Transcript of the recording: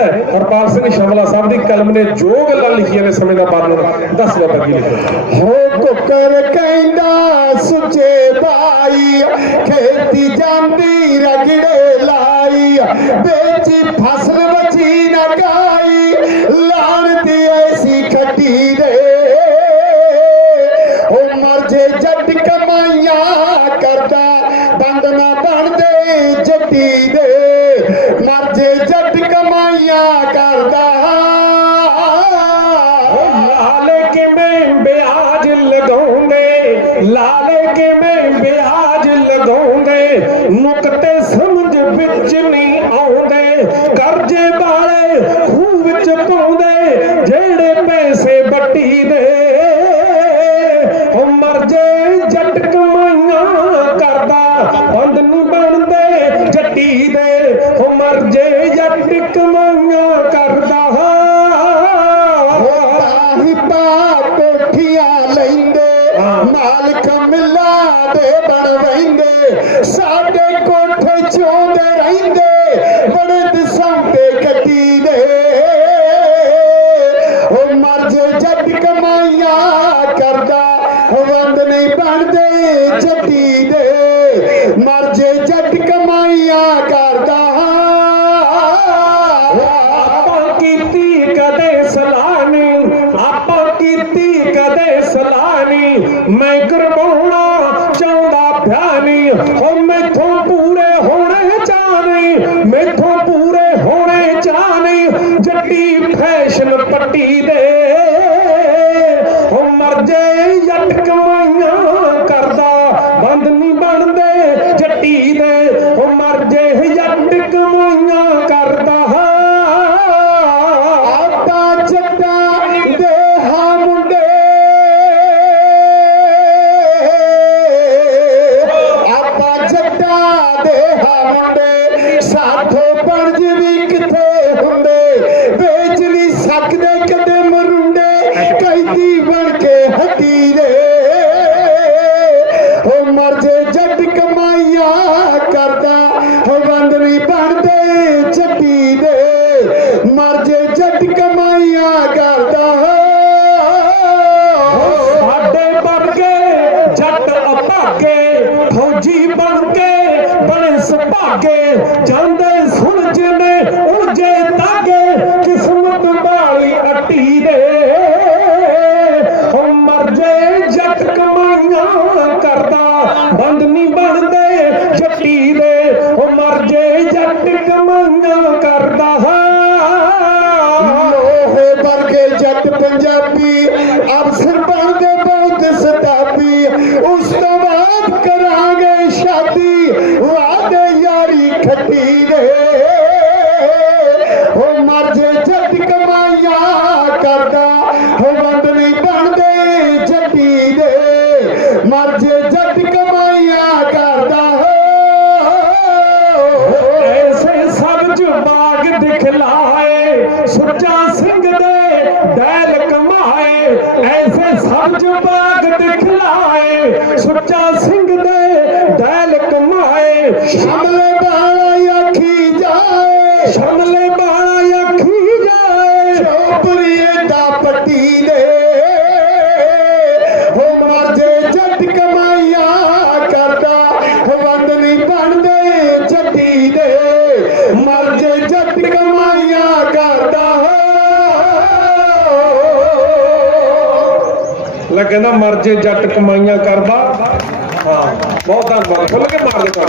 ਹਰਪਾਲ ਸਿੰਘ ਸ਼ਮਲਾ ਸਾਹਿਬ ਦੀ ਕਲਮ ਨੇ ਜੋ ਗੱਲਾਂ ਲਿਖੀਆਂ ਨੇ ਸਮੇਂ ਦਾ ਬਾਰਨ ਦੱਸ ਬਾਬਾ ਕੀ ਲਿਖਿਆ। ਹੋ ਕੁੱਕਰ ਕਹਿੰਦਾ, ਸੁੱਚੇ ਭਾਈ, ਖੇਤੀ ਜਾਂਦੀ, ਰਗੜੇ ਲਾਈ, ਵਿੱਚ ਫਸਲ ਬਚੀ ਨਾ ਗਾਈ ਲਾਣ ਦੀ ਐਸੀ ਖੱਟੀ ਦੇ। ਉਹ ਮਰ ਜੇ ਜੱਟ ਕਮਾਈਆਂ ਕਰਦਾ ਲਾਲ ਕਿਵੇਂ ਵਿਆਜ ਲਗਾਉਂਦੇ ਨੁਕਤੇ ਸਮਝ ਵਿੱਚ ਨਹੀਂ ਆਉਂਦੇ। ਕਰਜ਼ੇ ਵਾਲੇ ਖੂਹ ਵਿੱਚ ਪਾਉਂਦੇ, ਜਿਹੜੇ ਪੈਸੇ ਬੱਟੀ ਦੇ ਉਹ ਮਰ ਜੇ ਜੱਟ ਕਮਾਈਆਂ ਕਰਦਾ, ਬੰਦ ਨਹੀਂ ਬਣਦੇ ਜੱਟੀ ਦੇ ਉਹ ਮਰ ਜੇ ਜੱਟ ਕਮਾਈਆਂ जट कमाइया करदा वंद नहीं बनदे जट्टी दे। मर जट कमाइया करदा। मैं करवाना चाहदा भ्यानी हम मैथों पूरे होने चाहिए day. ਉਹ ਮਰ ਜੇ ਜੱਟ ਕਮਾਈਆਂ ਕਰਦਾ ਉਹ ਬੰਦ ਨਹੀਂ ਬਣਦੇ ਜੱਟੀ ਦੇ ਮਰ ਜੇ ਜੱਟ ਕਮਾਈਆਂ ਕਰਦਾ ਸਾਡੇ ਵਰਗੇ ਜੱਟ ਅਭਾਗੇ ਫੌਜੀ ਬਣ ਕੇ ਬਣੇ ਸੁਭਾਗੇ ਜਾਂਦੇ ਬੰਦ ਨਹੀਂ ਬਣਦੇ ਜੱਟੀ ਦੇ ਉਹ ਮਰ ਜੇ ਜੱਟ ਕਮਾਈਆਂ ਕਰਦਾ ਲੋਹੇ ਵਰਗੇ ਜੱਟ ਪੰਜਾਬੀ ਅਫਸਰ ਬਣਦੇ ਬਹੁਤ ਸਤਾਬੀ ਉਸ ਤੋਂ ਬਾਅਦ ਕਰਾਂਗੇ ਸ਼ਾਦੀ ਵਾਦੇ ਯਾਰੀ ਖੱਟੀ ਦੇ ਐਸੇ ਸਬਜ ਬਾਗ ਦਿਖਲਾਏ, ਸੁੱਚਾ ਸਿੰਘ ਦੇ ਦੈਲ ਕਮਾਏ ਸ਼ਮਲੇ ਬਾਲਾ ਆਖੀ ਜਾਏ ਸ਼ਮਲੇ ਬਾਣਾ ਆਖੀ ਜਾਏ। ਚੋਪਰੀਏ ਦਾ ਪੱਟੀ ਦੇ ਲੈ ਕਹਿੰਦਾ ਮਰ ਜੇ ਜੱਟ ਕਮਾਈਆਂ ਕਰਦਾ। ਹਾਂ। ਬਹੁਤ ਧੰਨਵਾਦ। ਖੁੱਲ ਕੇ ਮਾਰ ਦੇ